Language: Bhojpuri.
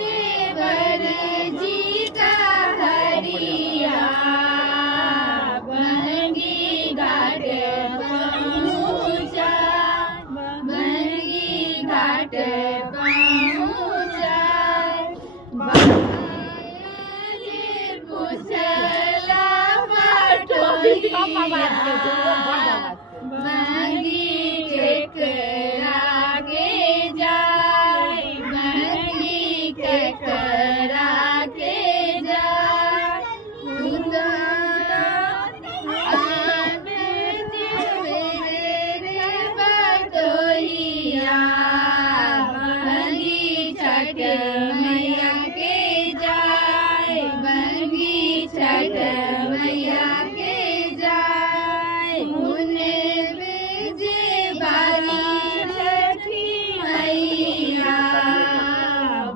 देवर जी का हरिया बहंगी घाट पहुँचा, बहंगी घाट पहुँचा। बालाजी पूछला पाटोलिया